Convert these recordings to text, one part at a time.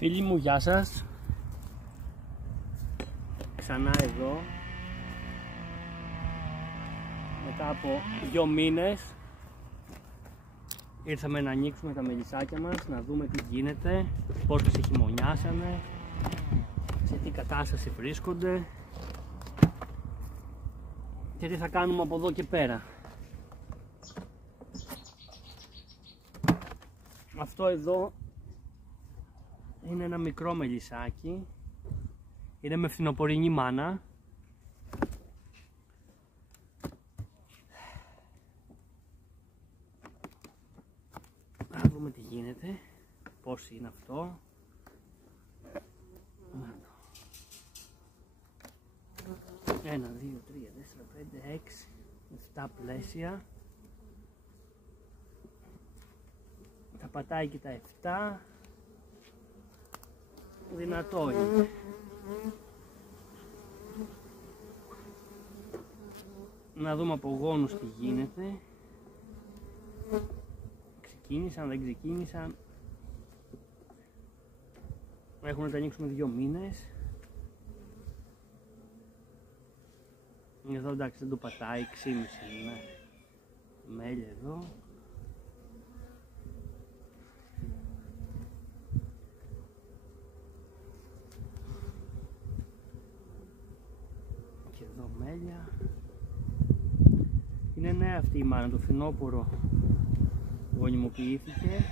Φίλοι μου, γεια σας. Ξανά εδώ. Μετά από 2 μήνες ήρθαμε να ανοίξουμε τα μελισσάκια μας, να δούμε τι γίνεται, πώς ξεχειμωνιάσανε, σε τι κατάσταση βρίσκονται και τι θα κάνουμε από εδώ και πέρα. Αυτό εδώ είναι ένα μικρό μελισσάκι, είναι με φθινοπορεινή μάνα. Να δούμε τι γίνεται, πώς είναι αυτό. 1, 2, 3, 4, 5, 6, 7 πλαίσια. Τα πατάει και τα 7. Δυνατό είναι. Να δούμε από γόνους τι γίνεται. Ξεκίνησαν, δεν ξεκίνησαν. Έχουν να τα ανοίξουμε 2 μήνες. Εδώ εντάξει δεν το πατάει, 6,5 είναι. Μέλια εδώ. Και εδώ μέλια. Είναι νέα αυτή η μάνα, το φθινόπωρο γονιμοποιήθηκε.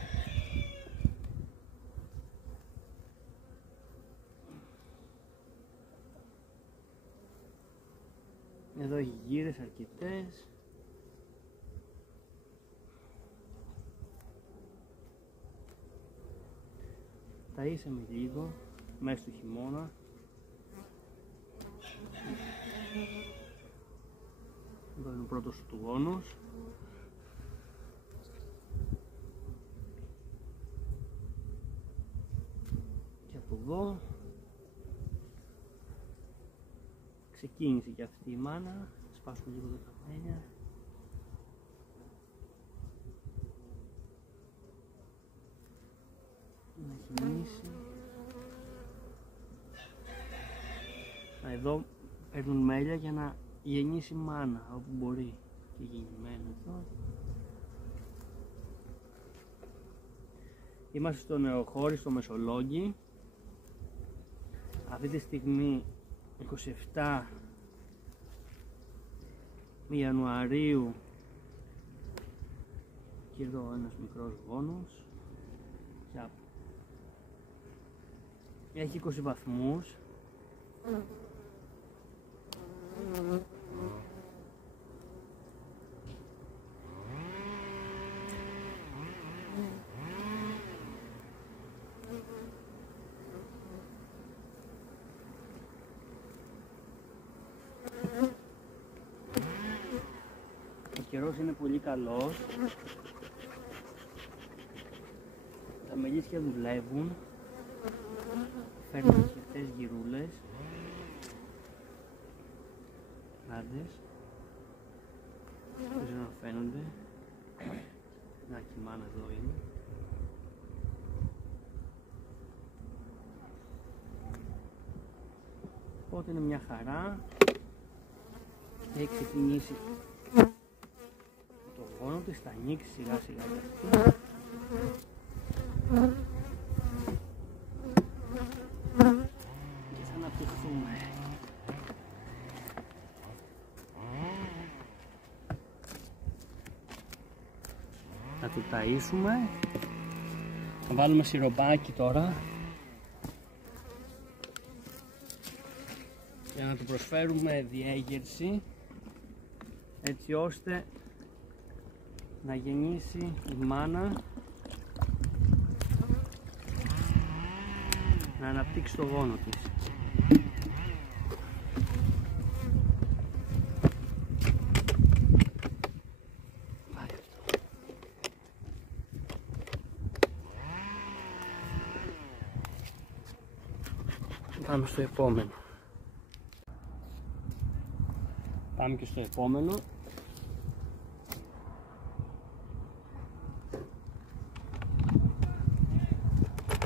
Εδώ έχει γύρες αρκετές. Ταΐσαμε λίγο μέσα στο χειμώνα. Εδώ είναι ο πρώτος του γόνος. Και από εδώ ξεκίνησε και αυτή η μάνα. Σπάσουμε λίγο τα καμέλια. Να χυμίσει. Εδώ παίρνουν μέλια για να γεννήσει μάνα όπου μπορεί. Και γεννημένο εδώ. Είμαστε στο νεοχώρι, στο Μεσολόγγι. Αυτή τη στιγμή 27 Ιανουαρίου και εδώ ένας μικρός γόνος. Έχει 20 βαθμούς. Ο καιρός είναι πολύ καλός. Τα μελίσια δουλεύουν. Φέρνουν αρκετές γυρούλες. Άντες. Δεν ξέρω αν φαίνονται. Να και η μάνα εδώ είναι. Οπότε είναι μια χαρά. Έχει ξεκινήσει το γόνο της, θα ανοίξει σιγά σιγά και αυτή. Και θα αναπτυχθούμε. Θα του ταΐσουμε. Θα βάλουμε σιροπάκι τώρα για να του προσφέρουμε διέγερση, έτσι ώστε να γεννήσει η μάνα, να αναπτύξει το γόνο της. Πάμε στο επόμενο. Πάμε και στο επόμενο.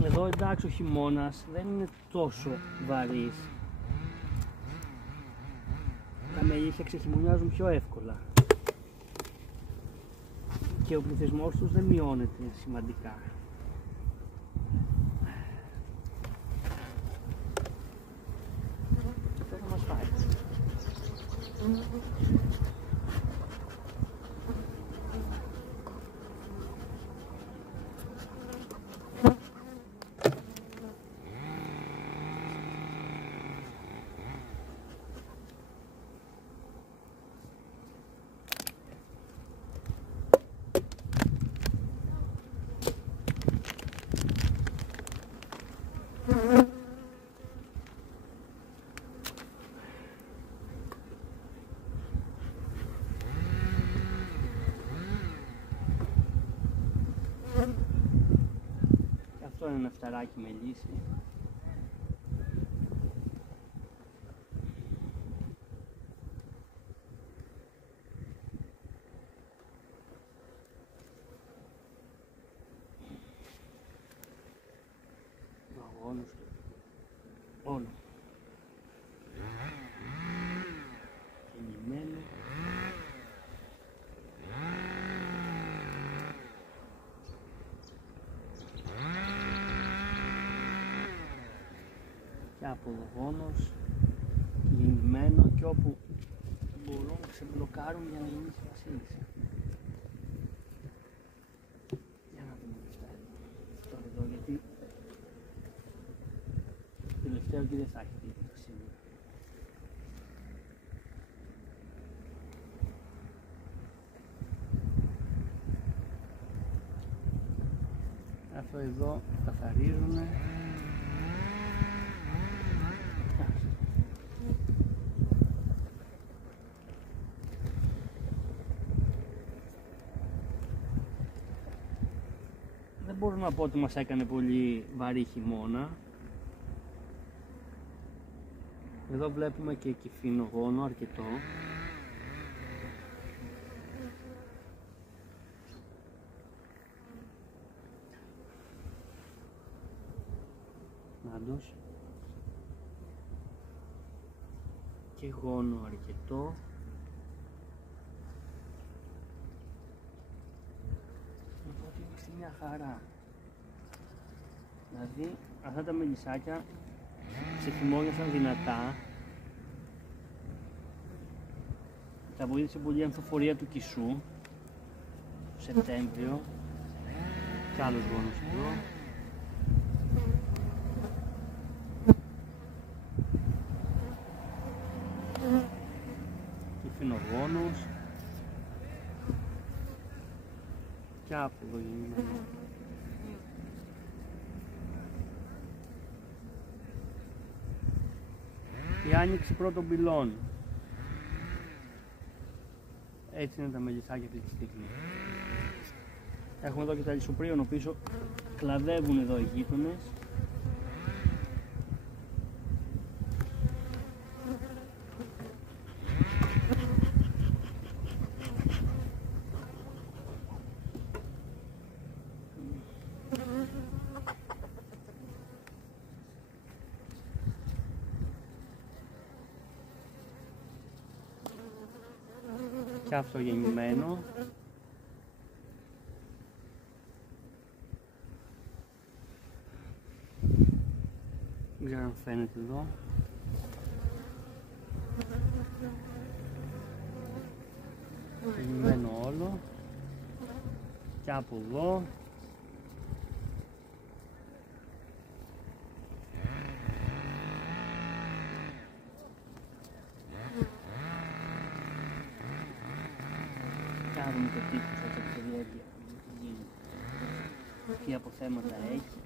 Εδώ εντάξει ο χειμώνας δεν είναι τόσο βαρύς. Τα μελίσια ξεχειμωνιάζουν πιο εύκολα. Και ο πληθυσμός τους δεν μειώνεται σημαντικά. Αυτό θα μας φάει. Και αυτό είναι ένα φταράκι με λύση. Ο αγώνος του. Όλο. Γεννημένο. Και αποδογόνος, γεννημένο και όπου μπορούν να ξεμπλοκάρουν για να γεννήσει η βασίλισσα. Για να δούμε τι φτάνει. Τώρα εδώ γιατί τελευταίο και δεν θα έχει τίποτα σίγουρα. Αυτό εδώ καθαρίζουνε. Δεν μπορώ να πω ότι μας έκανε πολύ βαρύ χειμώνα. Εδώ βλέπουμε και κυφινογόνο αρκετό. Νάντος. Και γόνο αρκετό. Οπότε είμαστε μια χαρά. Δηλαδή αυτά τα μελισσάκια ξεχειμώνιασαν δυνατά. Τα βοήθησε πολύ η ανθοφορία του Κισού το Σεπτέμβριο. Κι άλλος γόνος εδώ. Κυφινογόνος. Και από εδώ γεννημένο. Η άνοιξη πρώτων πυλών. Έτσι είναι τα μελισσάκια αυτή τη στιγμή. Έχουμε εδώ και τα λησοπρίωνο πίσω. Κλαδεύουν εδώ οι γείτονες. Και αυτό γεννημένο. Δεν ξέρω αν φαίνεται εδώ. Γεννημένο όλο. Και από εδώ. Κάνουμε το τύπος από την περιέργεια που γίνεται. Τι αποθέματα έχει.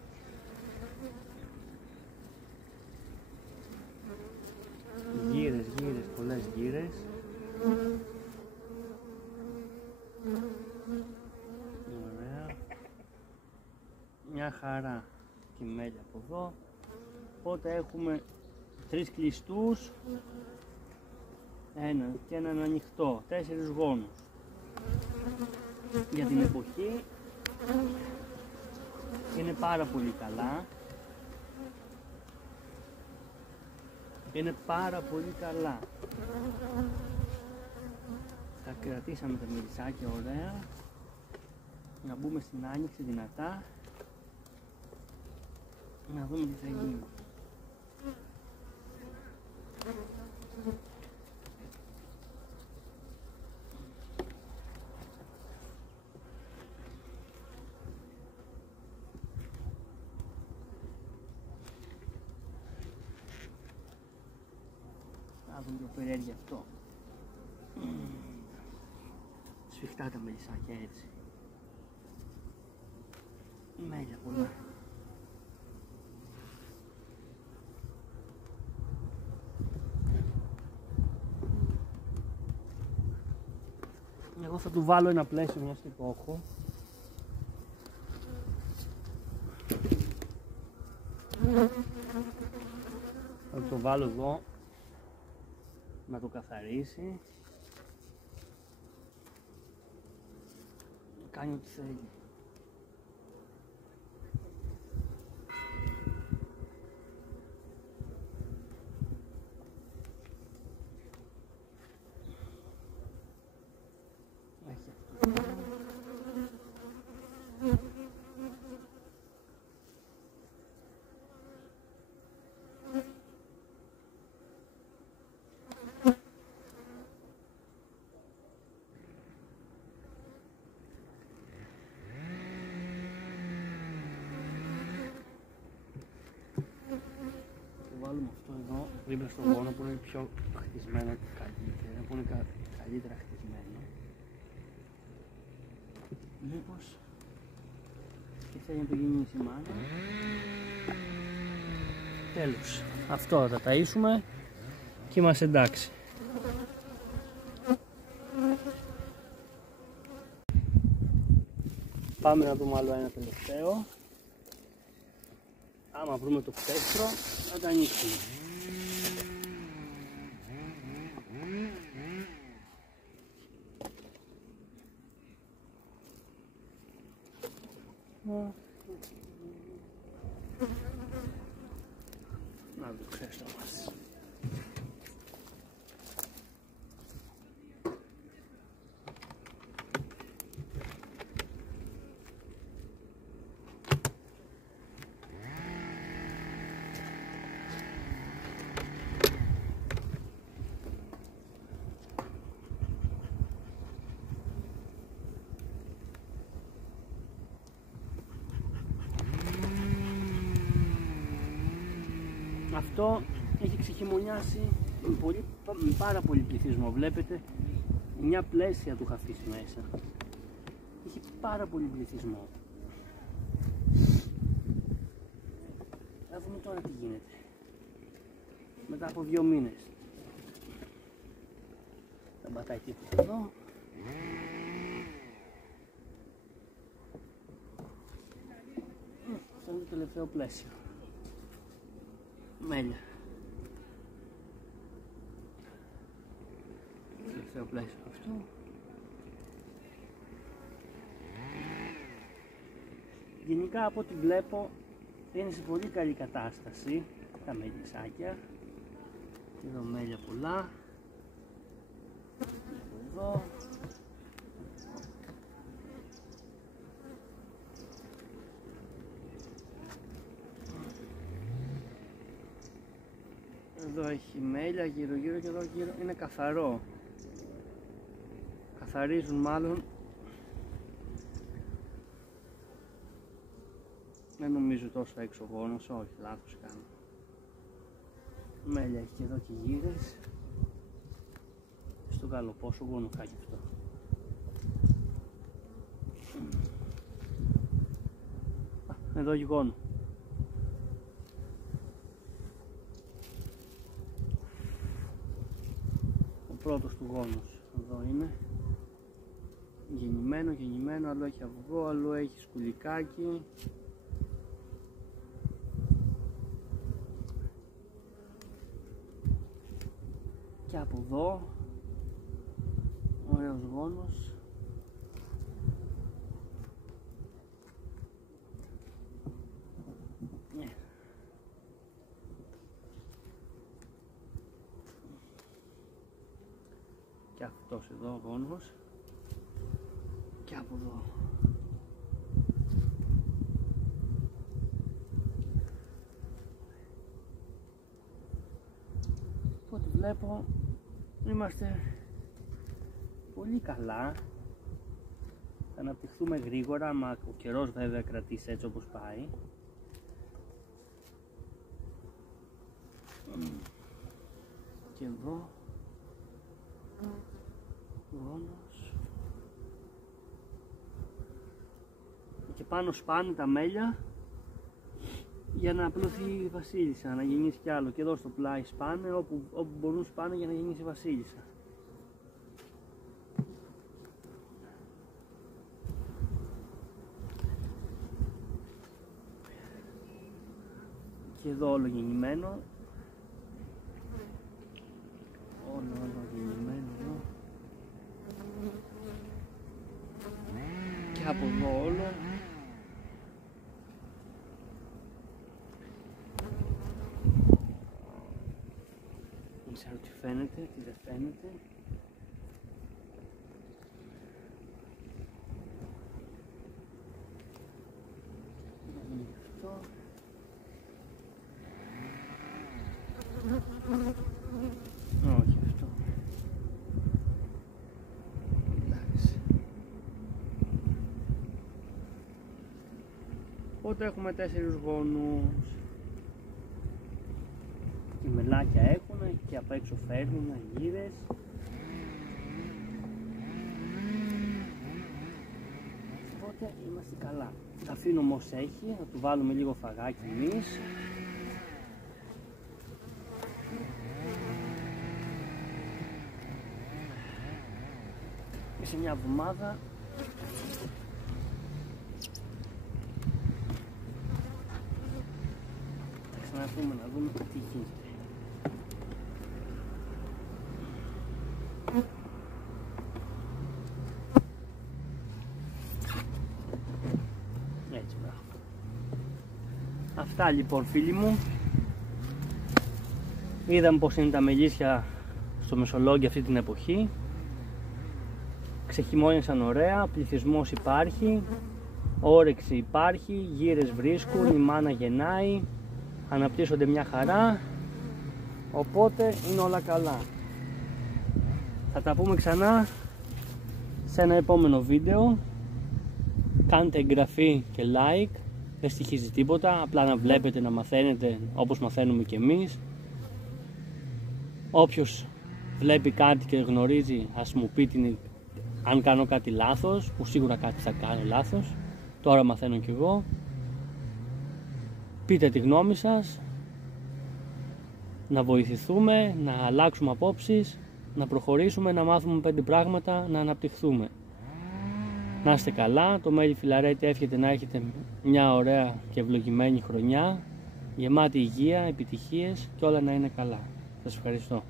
Γύρες, πολλές γύρες. Ωραία. Μια χαρά και μέλια από εδώ. Οπότε έχουμε 3 κλειστούς, ένα και έναν ανοιχτό, 4 γόνους. Για την εποχή Είναι πάρα πολύ καλά. Είναι πάρα πολύ καλά. Τα κρατήσαμε τα μελισσάκια ωραία. Να μπούμε στην άνοιξη δυνατά. Να δούμε τι θα γίνει. Να δούμε το περίεργο αυτό. Σφιχτά τα μελισσάκια έτσι. Μέλια πολλά. Εγώ θα του βάλω ένα πλαίσιο μιας και το έχω. Θα το βάλω εδώ να το καθαρίσει. Να κάνει ό,τι θέλει. Βάλουμε αυτό εδώ δίπλα στο γόνο που είναι πιο χτισμένο καλύτερα, που είναι καλύτερα χτισμένο. Μήπως και θέλει να το γεννήσει μάνα. Τέλος, αυτό θα τα ταΐσουμε και είμαστε εντάξει. Πάμε να δούμε άλλο ένα τελευταίο. Άμα βρούμε το πτέστρο, θα το ανοίξουμε. Να το ξέστο μας. Αυτό έχει ξεχειμονιάσει με πάρα πολύ πληθυσμό. Βλέπετε, 9 πλαίσια του είχα αφήσει μέσα. Έχει πάρα πολύ πληθυσμό. Θα δούμε τώρα τι γίνεται. Μετά από 2 μήνες. Θα πατάει τίποτα εδώ. Αυτό είναι το τελευταίο πλαίσιο. Μέλια. Τελευταίο πλαίσιο αυτό. Γενικά από ό,τι βλέπω είναι σε πολύ καλή κατάσταση τα μελισσάκια. Εδώ μέλια πολλά. Εδώ. Εδώ έχει μέλια γύρω γύρω και εδώ γύρω είναι καθαρό. Καθαρίζουν μάλλον. Δεν νομίζω τόσο έξω γόνος, όχι, λάθος κάνω. Μέλια έχει και εδώ και γύρες. Στο καλό πόσο γόνο θα έχει αυτό. Εδώ έχει γόνο. Ο πρώτος του γόνος εδώ είναι. Γεννημένο, άλλο έχει αυγό, άλλο έχει σκουλικάκι. Και από εδώ, ωραίος γόνος. αυτός εδώ ο γόνος και από εδώ. Ό,τι βλέπω είμαστε πολύ καλά. Θα αναπτυχθούμε γρήγορα, μα ο καιρός βέβαια κρατήσει έτσι όπως πάει. Και εδώ γόνος. Και πάνω σπάνε τα μέλια για να απλωθεί η βασίλισσα, να γεννήσει κι άλλο. Και εδώ στο πλάι σπάνε, όπου μπορούν σπάνε για να γεννήσει η βασίλισσα. Και εδώ όλο γεννημένο. Όλο γεννημένο εδώ. Και από εδώ όλο. Δεν ξέρω τι φαίνεται, τι δεν φαίνεται. Αυτό. Όχι αυτό. Εντάξει. Οπότε έχουμε 4 γόνους. Οι μελάκια έχουν και απ' έξω φέρνουν γύρες. Οπότε είμαστε καλά. Θα αφήνω όμως έχει, να του βάλουμε λίγο φαγάκι εμείς. Και σε μια εβδομάδα θα ξαναρθούμε να δούμε τι γίνεται. Έτσι, μπράβο. Αυτά λοιπόν φίλοι μου. Είδαμε πως είναι τα μελίσια στο Μεσολόγγι αυτή την εποχή. Ξεχειμώνησαν ωραία, πληθυσμός υπάρχει, όρεξη υπάρχει, γύρες βρίσκουν, η μάνα γεννάει, αναπτύσσονται μια χαρά, οπότε είναι όλα καλά. Θα τα πούμε ξανά σε ένα επόμενο βίντεο. Κάντε εγγραφή και like, δεν στοιχίζει τίποτα, απλά να βλέπετε, να μαθαίνετε όπως μαθαίνουμε και εμείς. Όποιος βλέπει κάτι και γνωρίζει, ας μου πει αν κάνω κάτι λάθος, που σίγουρα κάτι θα κάνω λάθος, τώρα μαθαίνω κι εγώ. Πείτε τη γνώμη σας, να βοηθηθούμε, να αλλάξουμε απόψεις, να προχωρήσουμε, να μάθουμε 5 πράγματα, να αναπτυχθούμε. Να είστε καλά, το Μέλι Φιλαρέτη εύχεται να έχετε μια ωραία και ευλογημένη χρονιά, γεμάτη υγεία, επιτυχίες και όλα να είναι καλά. Σας ευχαριστώ.